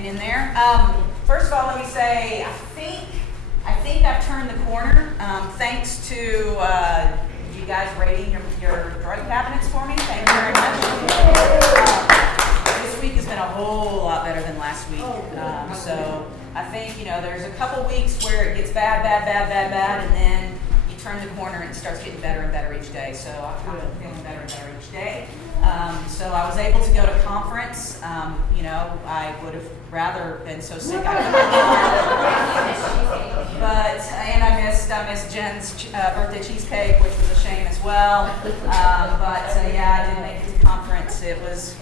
hanging in there. First of all, let me say, I think I've turned the corner, thanks to you guys rating your drug cabinets for me. Thank you very much. This week has been a whole lot better than last week. So I think, there's a couple weeks where it gets bad, and then you turn the corner and it starts getting better and better each day. So I'm kind of feeling better and better each day. So I was able to go to conference. I would have rather been so sick. And I missed Jen's birthday cheesecake, which was a shame as well. I didn't make it to conference. It was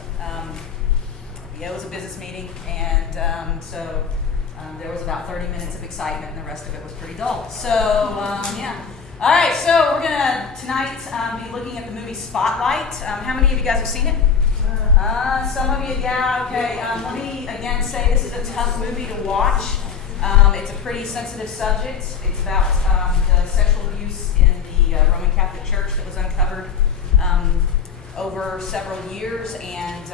a business meeting, and there was about 30 minutes of excitement, and the rest of it was pretty dull. So All right, so we're gonna tonight be looking at the movie Spotlight. How many of you guys have seen it? Some of you, yeah, okay. Let me again say this is a tough movie to watch. It's a pretty sensitive subject. It's about the sexual abuse in the Roman Catholic Church that was uncovered over several years, and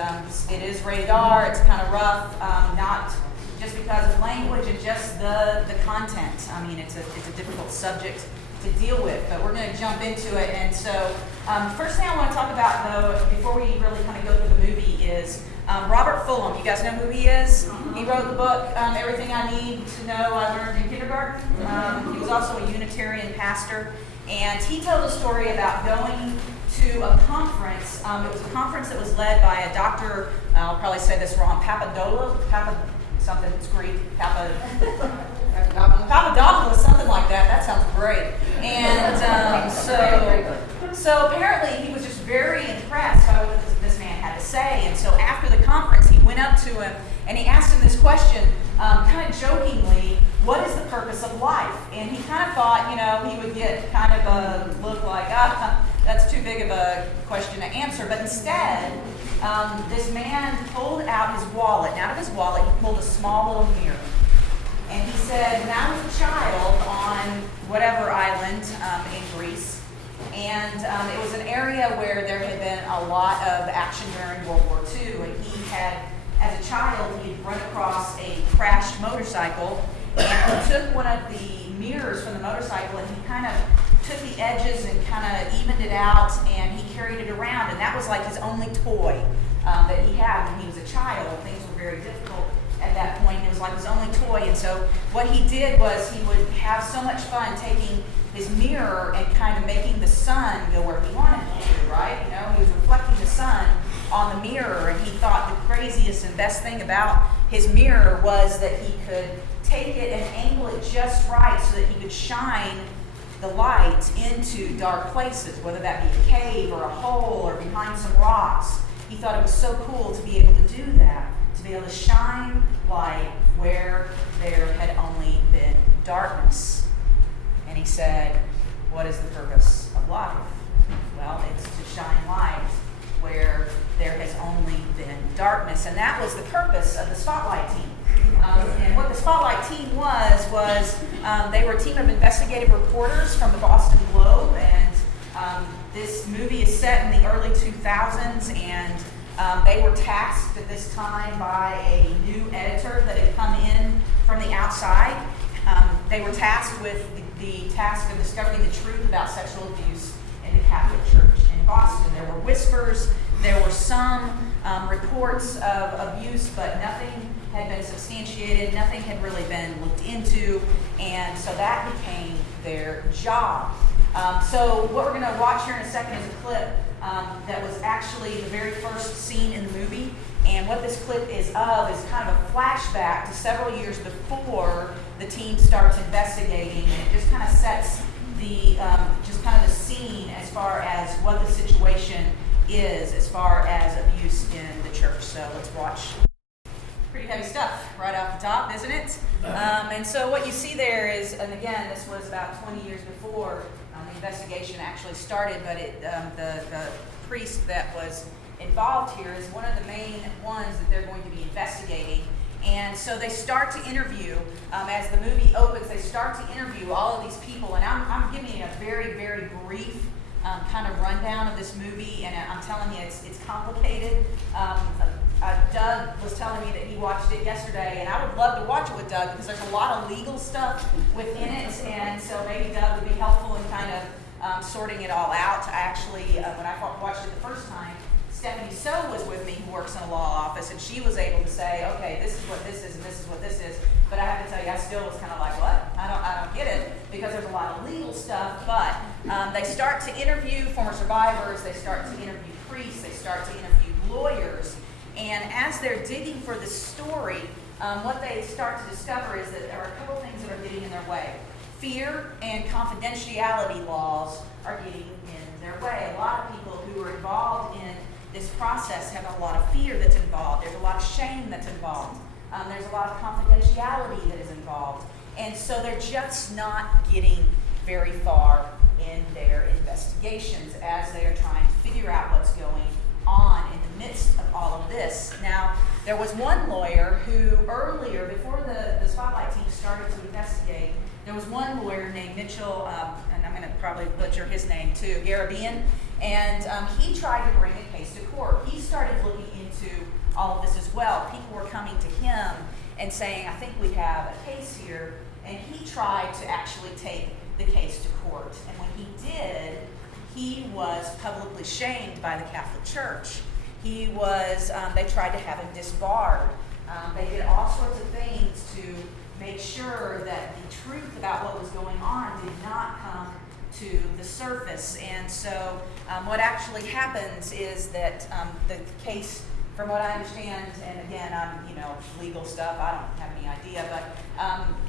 it is rated R. It's kind of rough, not just because of language and just the content. I mean, it's a difficult subject to deal with, but we're going to jump into it. And so first thing I want to talk about, though, before we really kind of go through the movie is Robert Fulghum. You guys know who he is? He wrote the book, Everything I Need to Know I Learned in Kindergarten. He was also a Unitarian pastor, and he told a story about going to a conference. It was a conference that was led by a doctor, I'll probably say this wrong, something, it's Greek, Papadopoulos, something like that. That sounds great. And so apparently he was just very impressed by what this man had to say. And so after the conference, he went up to him and he asked him this question, kind of jokingly, what is the purpose of life? And he kind of thought, he would get kind of a look like, that's too big of a question to answer. But instead, this man pulled out his wallet. And out of his wallet, he pulled a small little mirror. And he said, when I was a child on whatever island in Greece, and it was an area where there had been a lot of action during World War II, and he had, as a child, he had run across a crashed motorcycle, and he took one of the mirrors from the motorcycle, and he kind of took the edges and kind of evened it out, and he carried it around, and that was like his only toy that he had when he was a child. Things were very difficult at that point. It was like his only toy. And so what he did was he would have so much fun taking his mirror and kind of making the sun go where he wanted it to, right? He was reflecting the sun on the mirror, and he thought the craziest and best thing about his mirror was that he could take it and angle it just right so that he could shine the light into dark places, whether that be a cave or a hole or behind some rocks. He thought it was so cool to be able to do that, to be able to shine light where there had only been darkness. And he said, what is the purpose of life? Well, it's to shine light where there has only been darkness. And that was the purpose of the Spotlight team. And what the Spotlight team was they were a team of investigative reporters from the Boston Globe, and this movie is set in the early 2000s, and they were tasked at this time by a new editor that had come in from the outside. They were tasked with the task of discovering the truth about sexual abuse in the Catholic Church in Boston. There were whispers, there were some reports of abuse, but nothing had been substantiated, nothing had really been looked into, and so that became their job. So what we're going to watch here in a second is a clip that was actually the very first scene in the movie, and what this clip is kind of a flashback to several years before the team starts investigating, and it just kind of sets the the scene as far as what the situation is as far as abuse in the church. So let's watch. Pretty heavy stuff right off the top, isn't it? And so what you see there is, and again, this was about 20 years before the investigation actually started, but the priest that was involved here is one of the main ones that they're going to be investigating. And so they start to interview, as the movie opens, they start to interview all of these people, and I'm giving you a very, very brief kind of rundown of this movie, and I'm telling you it's complicated. Doug was telling me that he watched it yesterday, and I would love to watch it with Doug because there's a lot of legal stuff within it, and so maybe Doug would be helpful in kind of sorting it all out. Actually, when I watched it the first time, Stephanie So was with me, who works in a law office, and she was able to say, okay, this is what this is, and this is what this is. But I have to tell you, I still was kind of like, what? I don't get it, because there's a lot of legal stuff. But they start to interview former survivors, they start to interview priests, they start to interview lawyers, and as they're digging for this story, what they start to discover is that there are a couple things that are getting in their way. Fear and confidentiality laws are getting in their way. A lot of people who are involved in this process have a lot of fear that's involved. There's a lot of shame that's involved. There's a lot of confidentiality that is involved. And so they're just not getting very far in their investigations as they are trying to figure out what's going on in the midst of all of this. Now, there was one lawyer who earlier, before the Spotlight team started to investigate, there was one lawyer named Mitchell, and I'm going to probably butcher his name too, Garabian, and he tried to bring a case to court. He started looking into all of this as well. People were coming to him and saying, I think we have a case here, and he tried to actually take the case to court. And when he did, he was publicly shamed by the Catholic Church. He was, they tried to have him disbarred. They did all sorts of things to make sure that the truth about what was going on did not come to the surface. And so what actually happens is that the case, from what I understand, and again, legal stuff, I don't have any idea, but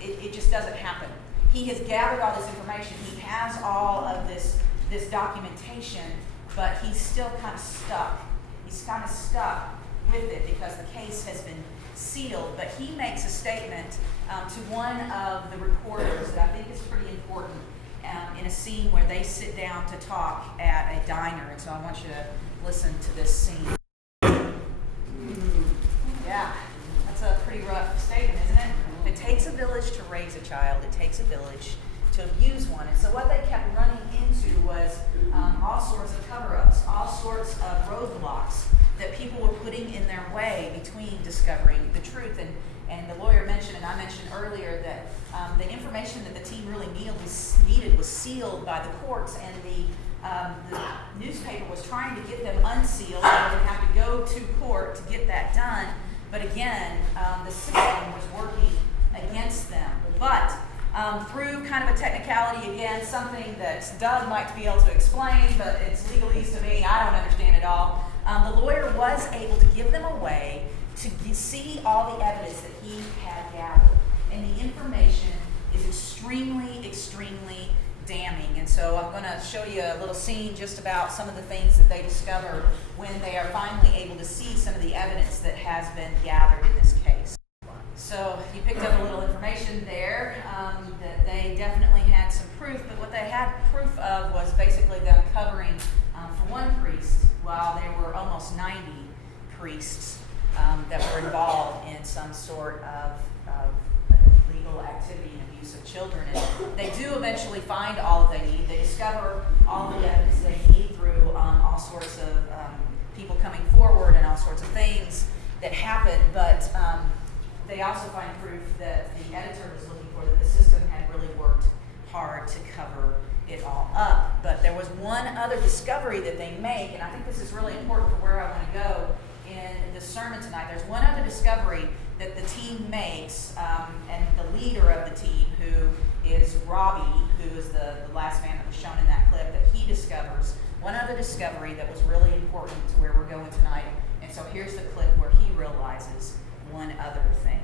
it just doesn't happen. He has gathered all this information. He has all of this documentation, but he's still kind of stuck. He's kind of stuck with it because the case has been sealed. But he makes a statement to one of the reporters that I think is pretty important in a scene where they sit down to talk at a diner. And so I want you to listen to this scene. Yeah, that's a pretty rough statement, isn't it? If it takes a village to raise a child, it takes a village to abuse one. And so what they kept running into was all sorts of cover-ups, all sorts of roadblocks that people were putting in their way between discovering the truth. And the lawyer mentioned, and I mentioned earlier, that the information that the team really needed was sealed by the courts, and the newspaper was trying to get them unsealed, so they would have to go to court to get that done. But again, the system was working against them. But through kind of a technicality, again, something that Doug might be able to explain, but it's legalese to me, I don't understand it all. The lawyer was able to give them a way to see all the evidence that he had gathered. And the information is extremely, extremely damning. And so I'm going to show you a little scene just about some of the things that they discovered when they are finally able to see some of the evidence that has been gathered in this case. So you picked up a little information there that they definitely had some proof, but what they had proof of was basically them covering for one priest, while there were almost 90 priests that were involved in some sort of illegal activity and abuse of children. And they do eventually find all that they need. They discover all the evidence they need through all sorts of people coming forward and all sorts of things that happen, but they also find proof that the editor was looking for, that the system had really worked hard to cover it all up. But there was one other discovery that they make, and I think this is really important for where I want to go in the sermon tonight. There's one other discovery that the team makes, and the leader of the team, who is Robbie, who is the last man that was shown in that clip, that he discovers one other discovery that was really important to where we're going tonight. And so here's the clip where he realizes one other thing.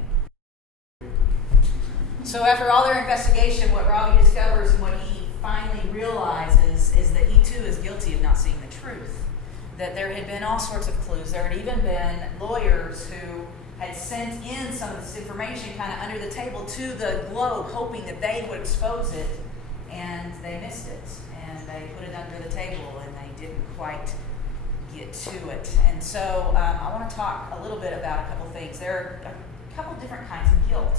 So after all their investigation, what Robbie discovers and what he finally realizes is that he too is guilty of not seeing the truth. That there had been all sorts of clues. There had even been lawyers who had sent in some of this information kind of under the table to the Globe, hoping that they would expose it, and they missed it. And they put it under the table, and they didn't quite get to it. And so I want to talk a little bit about a couple things. There are a couple different kinds of guilt.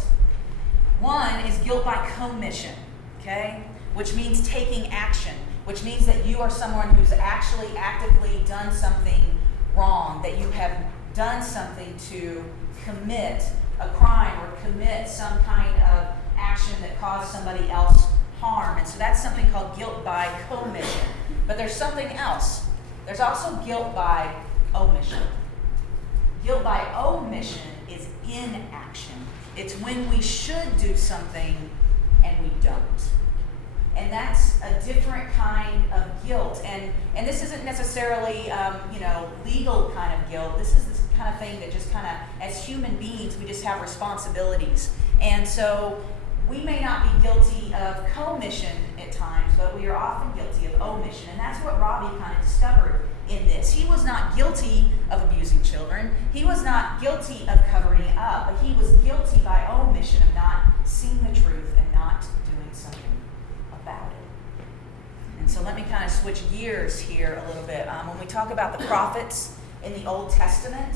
One is guilt by commission, okay? Which means taking action, which means that you are someone who's actually actively done something wrong, that you have done something to commit a crime or commit some kind of action that caused somebody else harm. And so that's something called guilt by commission. But there's something else. There's also guilt by omission. Guilt by omission is inaction. It's when we should do something and we don't. And that's a different kind of guilt. And this isn't necessarily, legal kind of guilt. This is this kind of thing that just kind of, as human beings, we just have responsibilities. And so we may not be guilty of commission at times, but we are often guilty of omission. And that's what Robbie kind of discovered in this. He was not guilty of abusing children. He was not guilty of covering it up, but he was guilty by omission of not seeing the truth and not doing something about it. And so let me kind of switch gears here a little bit. When we talk about the prophets in the Old Testament,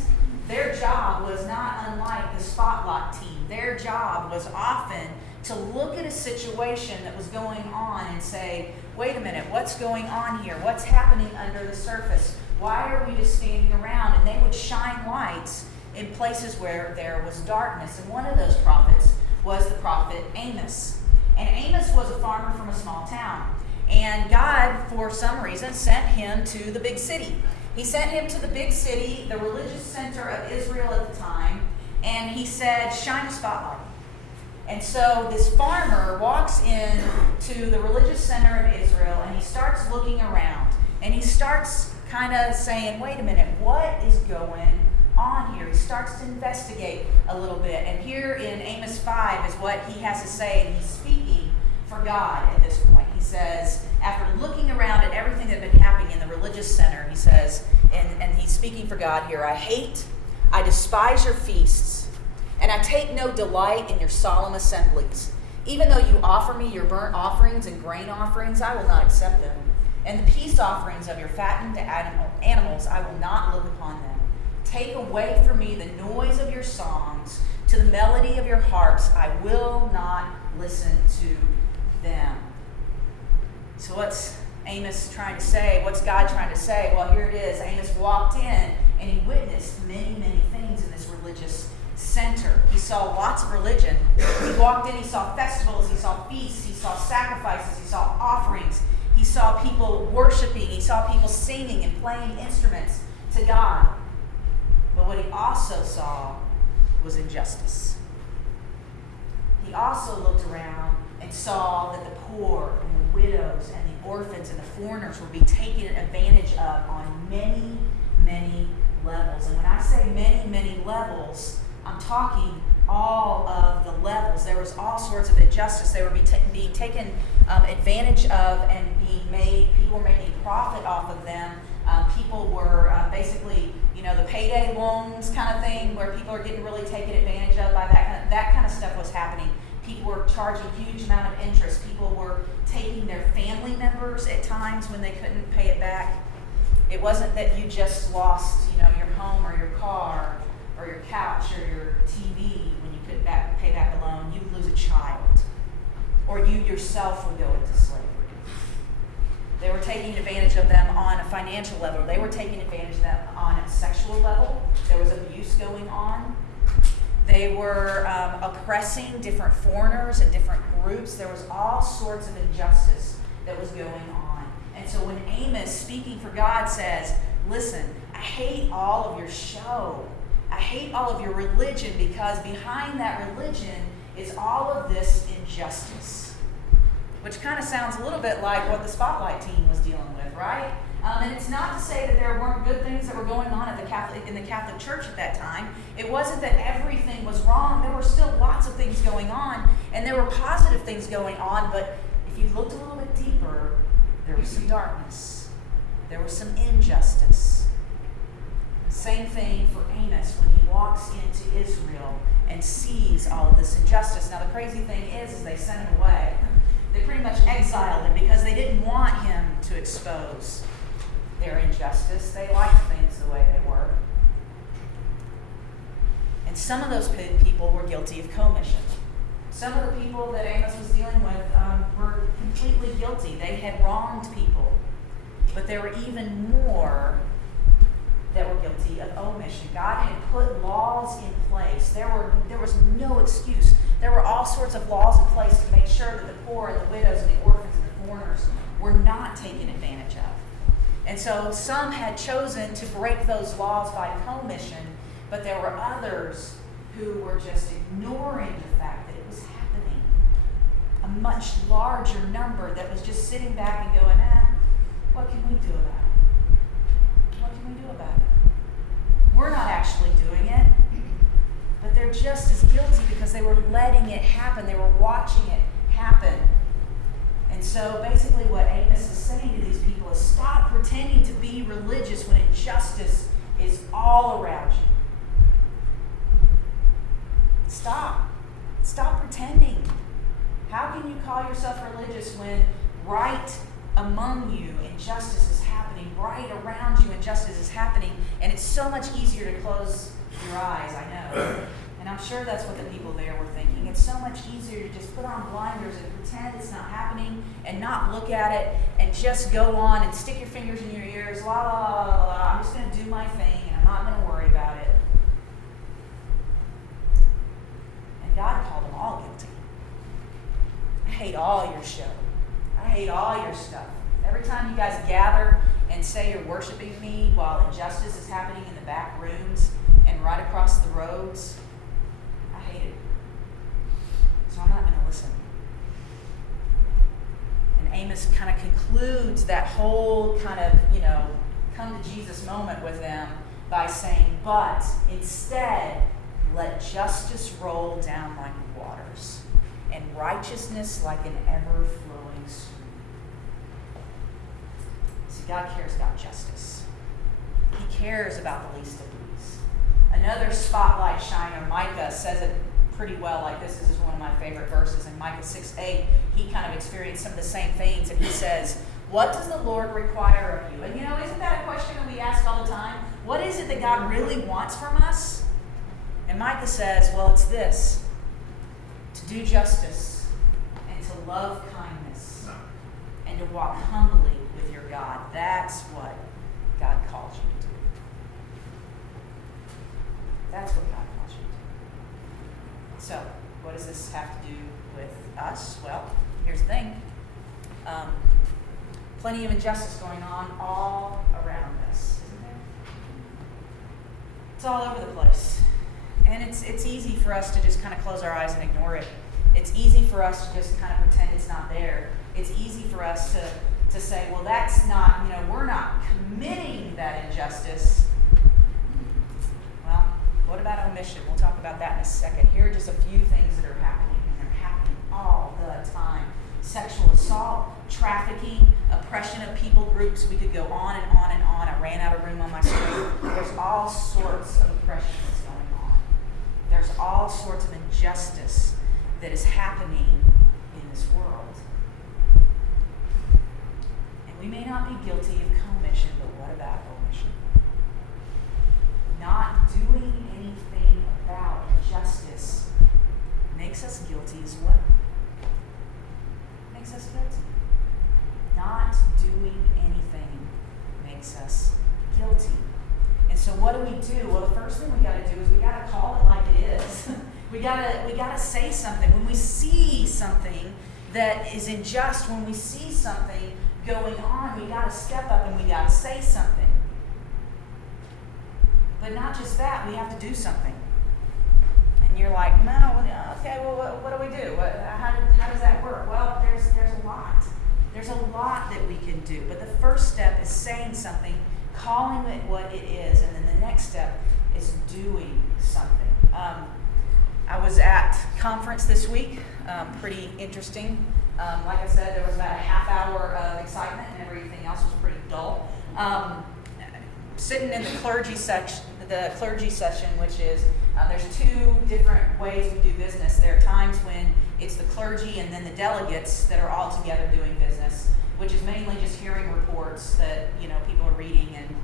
their job was not unlike the spotlight team. Their job was often to look at a situation that was going on and say, wait a minute, what's going on here? What's happening under the surface? Why are we just standing around? And they would shine lights in places where there was darkness. And one of those prophets was the prophet Amos. And Amos was a farmer from a small town. And God, for some reason, sent him to the big city. He sent him to the big city, the religious center of Israel at the time, and he said, shine a spotlight. And so this farmer walks in to the religious center of Israel, and he starts looking around. And he starts kind of saying, wait a minute, what is going on here? He starts to investigate a little bit. And here in Amos 5 is what he has to say, and he's speaking for God at this point. He says, after looking around at everything that had been happening in the religious center, he says, and he's speaking for God here, I despise your feasts, and I take no delight in your solemn assemblies. Even though you offer me your burnt offerings and grain offerings, I will not accept them. And the peace offerings of your fattened animals, I will not look upon them. Take away from me the noise of your songs. To the melody of your harps, I will not listen to them. So what's Amos trying to say? What's God trying to say? Well, here it is. Amos walked in and he witnessed many, many things in this religious center. He saw lots of religion. He walked in, he saw festivals, he saw feasts, he saw sacrifices, he saw offerings. He saw people worshiping, he saw people singing and playing instruments to God. But what he also saw was injustice. He also looked around and saw that the poor and the widows and the orphans and the foreigners were being taken advantage of on many, many levels. And when I say many, many levels, I'm talking all of the levels. There was all sorts of injustice. They were being taken advantage of and people were making profit off of them. People were basically, the payday loans kind of thing where people are getting really taken advantage of by that kind of stuff was happening. People were charging huge amount of interest. People were taking their family members at times when they couldn't pay it back. It wasn't that you just lost, your home or your car or your couch or your TV when you couldn't pay back a loan. You would lose a child, or you yourself would go into slavery. They were taking advantage of them on a financial level. They were taking advantage of them on a sexual level. There was abuse going on. They were oppressing different foreigners and different groups. There was all sorts of injustice that was going on. And so when Amos, speaking for God, says, listen, I hate all of your show. I hate all of your religion, because behind that religion is all of this injustice. Which kind of sounds a little bit like what the Spotlight team was dealing with, right? And it's not to say that there weren't good things that were going on in the Catholic Church at that time. It wasn't that everything was wrong. There were still lots of things going on, and there were positive things going on, but if you looked a little bit deeper, there was some darkness. There was some injustice. Same thing for Amos when he walks into Israel and sees all of this injustice. Now the crazy thing is they sent him away. They pretty much exiled him because they didn't want him to expose their injustice. They liked things the way they were. And some of those people were guilty of commission. Some of the people that Amos was dealing with were completely guilty. They had wronged people. But there were even more that were guilty of omission. God had put laws in place. There was no excuse. There were all sorts of laws in place to make sure that the poor and the widows and the orphans and the foreigners were not taken advantage of. And so some had chosen to break those laws by commission, but there were others who were just ignoring the fact that it was happening. A much larger number that was just sitting back and going, what can we do about it? What can we do about it? We're not actually doing it, but they're just as guilty because they were letting it happen. They were watching it happen. And so basically what Amos is saying to these people is stop pretending to be religious when injustice is all around you. Stop. Stop pretending. How can you call yourself religious when right among you injustice is happening, right around you injustice is happening, and it's so much easier to close your eyes, I know. And I'm sure that's what the people there were thinking. It's so much easier to just put on blinders and pretend it's not happening and not look at it and just go on and stick your fingers in your ears, la la la la la, I'm just going to do my thing and I'm not going to worry about it. And God called them all guilty. I hate all your show. I hate all your stuff. Every time you guys gather and say you're worshiping me while injustice is happening in the back rooms and right across the roads, I hate it. So I'm not going to listen. And Amos kind of concludes that whole kind of, come to Jesus moment with them by saying, but instead, let justice roll down like waters and righteousness like an ever-flowing stream. See, God cares about justice. He cares about the least of these. Another spotlight shiner, Micah, says it pretty well like this. This is one of my favorite verses. In Micah 6:8, he kind of experienced some of the same things, and he says, what does the Lord require of you? And isn't that a question that we ask all the time? What is it that God really wants from us? And Micah says, well, it's this: to do justice and to love kindness and to walk humbly with your God. That's what God calls you to do. That's what God calls you to do. So, what does this have to do with us? Well, here's the thing. Plenty of injustice going on all around us, isn't there? It's all over the place. And it's easy for us to just kind of close our eyes and ignore it. It's easy for us to just kind of pretend it's not there. It's easy for us to say, well, that's not, we're not committing that injustice. Well, what about omission? We'll talk about that in a second. Here are just a few things that are happening, and they're happening all the time. Sexual assault, trafficking, oppression of people groups. We could go on and on and on. I ran out of room on my screen. There's all sorts of oppression that's going on. There's all sorts of injustice that is happening in this world. And we may not be guilty of commission, but what about omission? Not doing anything about injustice makes us guilty as well. Makes us guilty. Not doing anything makes us guilty. And so what do? Well, the first thing we got to do is we got to call it like it is. we got to say something. When we see something that is unjust, when we see something going on, we got to step up and we got to say something. But not just that, we have to do something. And you're like, no, okay, well, what do we do? How does that work? Well, there's a lot. There's a lot that we can do. But the first step is saying something, calling it what it is, and then the next step is doing something. I was at conference this week, pretty interesting. Like I said, there was about a half hour of excitement, and everything else was pretty dull. Sitting in the clergy session, which is there's two different ways we do business. There are times when it's the clergy and then the delegates that are all together doing business, which is mainly just hearing reports that people are reading and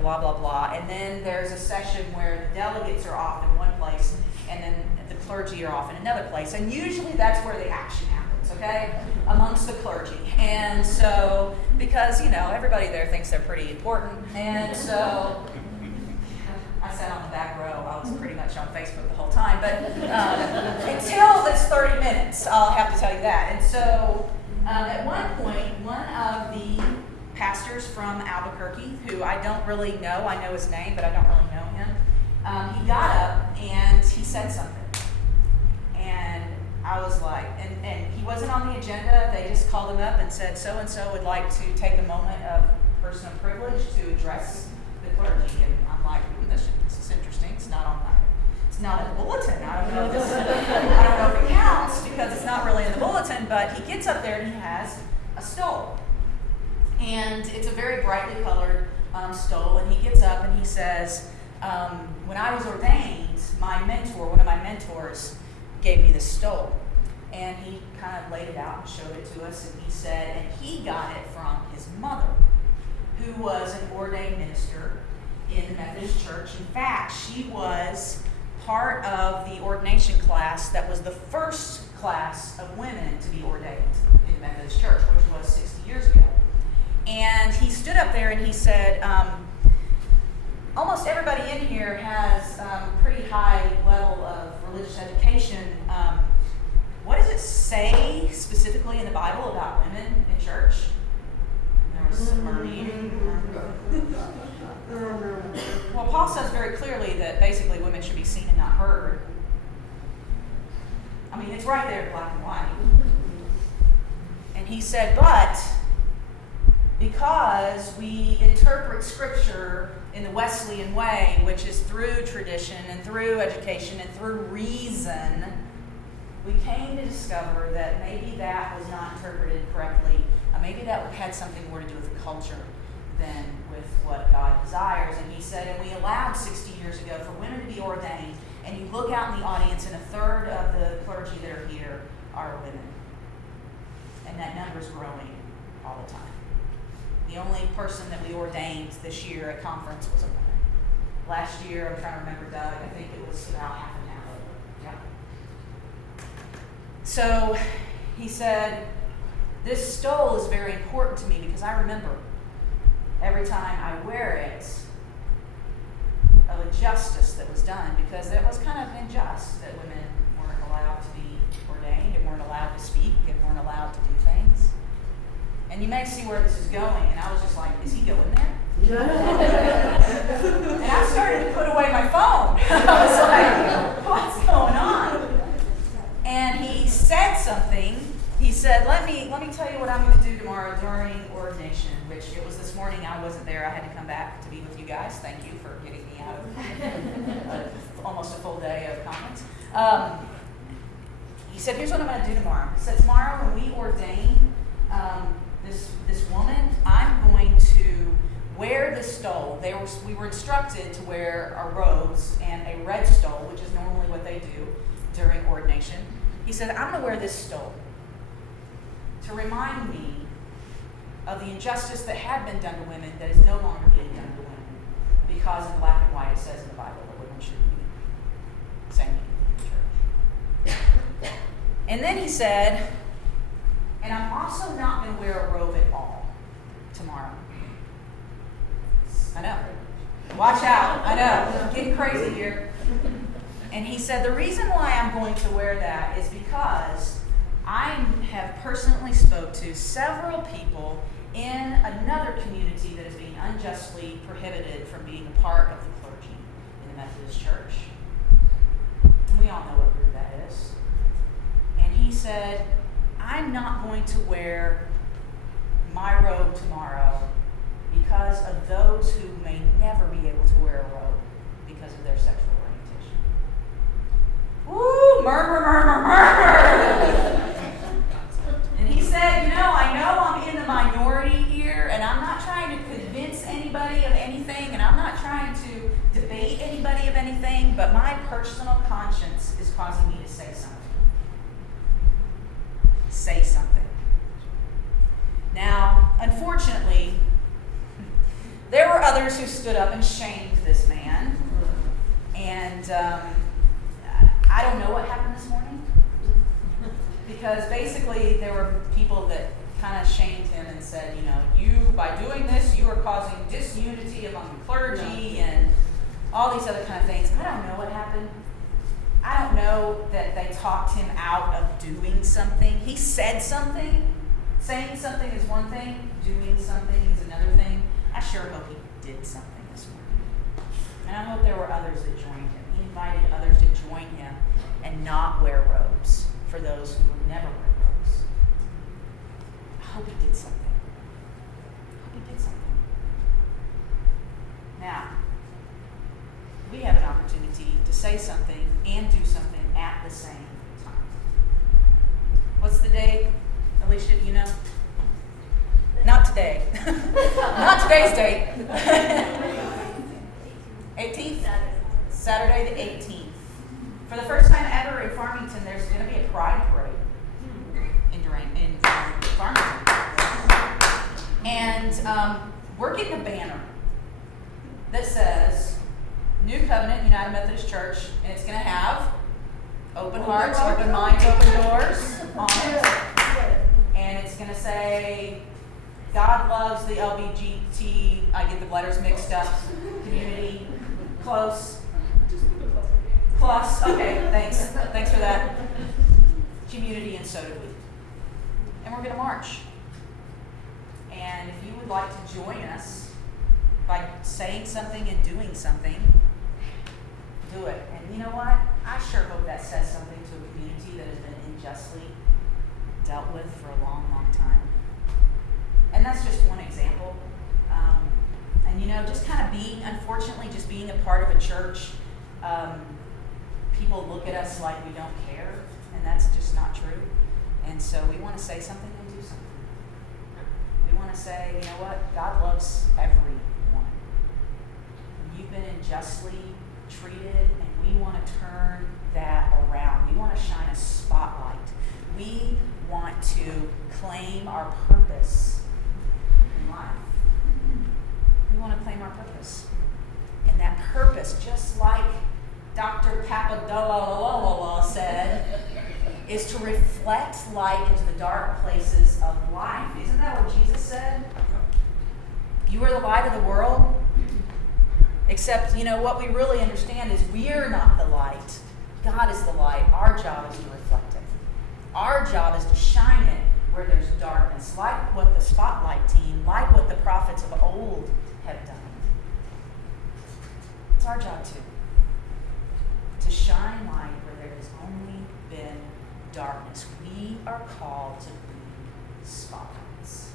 blah blah blah. And then there's a session where the delegates are off in one place and then the clergy are off in another place. And usually that's where the action happens, okay, amongst the clergy. And so because everybody there thinks they're pretty important, and so I sat on the back row. I was pretty much on Facebook the whole time, but until this 30 minutes, I'll have to tell you that. And so at one point, one of the pastors from Albuquerque, who I don't really know, I know his name, but I don't really know him, he got up and he said something. And I was like, and he wasn't on the agenda. They just called him up and said, so-and-so would like to take a moment of personal privilege to address the clergy. And I'm like, this is interesting. It's not in the bulletin. I don't know if it counts because it's not really in the bulletin, but he gets up there and he has a stole. And it's a very brightly colored stole. And he gets up and he says, when I was ordained, one of my mentors, gave me this stole. And he kind of laid it out and showed it to us, and he said, and he got it from his mother, who was an ordained minister in the Methodist Church. In fact, she was part of the ordination class that was the first class of women to be ordained in the Methodist Church, which was 60 years ago. And he stood up there and he said, almost everybody in here has a pretty high level of religious education. What does it say specifically in the Bible about women in church? There was some murmuring. Well, Paul says very clearly that basically women should be seen and not heard. I mean, it's right there in black and white. And he said, but because we interpret Scripture in the Wesleyan way, which is through tradition and through education and through reason, we came to discover that maybe that was not interpreted correctly. Maybe that had something more to do with the culture than with what God desires. And he said, and we allowed 60 years ago for women to be ordained, and you look out in the audience and a third of the clergy that are here are women. And that number's growing all the time. The only person that we ordained this year at conference was a woman. Last year, I'm trying to remember, Doug, I think it was about half and half. Yeah. So he said, this stole is very important to me because I remember every time I wear it of a justice that was done, because it was kind of unjust that women weren't allowed to be ordained and weren't allowed to speak and weren't allowed to do things. And you may see where this is going, and I was just like, is he going there? And I started to put away my phone. I was like, what's going on? And he said something. He said, let me tell you what I'm going to do tomorrow during ordination, which it was this morning. I wasn't there. I had to come back to be with you guys. Thank you for getting me out of almost a full day of conference. He said, here's what I'm going to do tomorrow. He said, tomorrow when we ordain this woman, I'm going to wear the stole. We were instructed to wear our robes and a red stole, which is normally what they do during ordination. He said, I'm going to wear this stole to remind me of the injustice that had been done to women that is no longer being done to women, because in black and white it says in the Bible that women should be singing in church. And then he said, and I'm also not going to wear a robe at all tomorrow. I know. Watch out. I know. Getting crazy here. And he said, the reason why I'm going to wear that is because I have personally spoke to several people in another community that is being unjustly prohibited from being a part of the clergy in the Methodist Church. And we all know what group that is. And he said, I'm not going to wear my robe tomorrow because of those who may never be able to wear a robe because of their sexual orientation. Woo! Murmur, murmur, murmur! And he said, I know I'm in the minority here, and I'm not trying to convince anybody of anything, and I'm not trying to debate anybody of anything, but my personal conscience is causing me to say something. Say something. Now, unfortunately, there were others who stood up and shamed this man. And I don't know what happened this morning. Because basically there were people that kind of shamed him and said, you by doing this, you are causing disunity among the clergy and all these other kind of things. I don't know what happened. I don't know that they talked him out of doing something. He said something. Saying something is one thing. Doing something is another thing. I sure hope he did something this morning. And I hope there were others that joined him. He invited others to join him and not wear robes for those who would never wear robes. I hope he did something. I hope he did something. Now, we have an opportunity to say something and do something at the same time. What's the date? Alicia, do you know? Not today. Not today's date. 18th? Saturday the 18th. For the first time ever in Farmington, there's going to be a pride parade in Farmington. And we're getting a banner that says New Covenant United Methodist Church, and it's going to have open hearts, open minds, open doors on it. And it's going to say, God loves the LGBT, I get the letters mixed up, community, close. Plus, okay, thanks. Thanks for that. Community, and so do we. And we're going to march. And if you would like to join us by saying something and doing something, do it. And you know what? I sure hope that says something to a community that has been unjustly dealt with for a long, long time. And that's just one example. And you know, just kind of being, unfortunately, just being a part of a church, people look at us like we don't care, and that's just not true. And so we want to say something and do something. We want to say, you know what? God loves everyone. You've been unjustly treated, and we want to turn that around. We want to shine a spotlight. We want to claim our purpose in life. We want to claim our purpose. And that purpose, just like Dr. Papadopoulos said, is to reflect light into the dark places of life. Isn't that what Jesus said? You are the light of the world. Except, you know, what we really understand is we're not the light. God is the light. Our job is to reflect it. Our job is to shine it where there's darkness, like what the Spotlight team, like what the prophets of old have done. It's our job too. To shine light where there has only been darkness. We are called to be spotlights.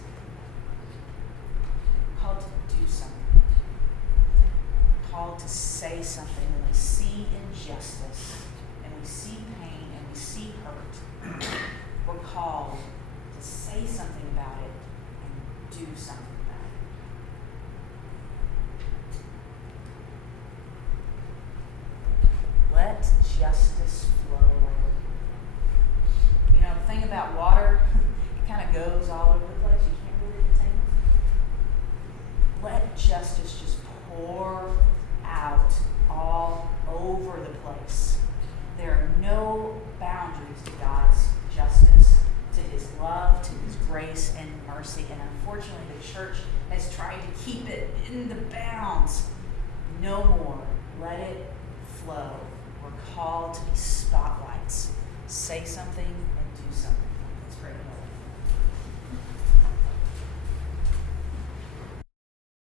We're called to do something. We're called to say something when we see injustice and we see pain and we see hurt. We're called to say something about it and do something about it. Let justice flow. You know, the thing about water, it kind of goes all over the place. You can't really contain it. Let justice just pour out all over the place. There are no boundaries to God's justice, to his love, to his grace and mercy. And unfortunately, the church has tried to keep it in the bounds. No more. Let it flow. We're called to be spotlights. Say something and do something. Let's pray together.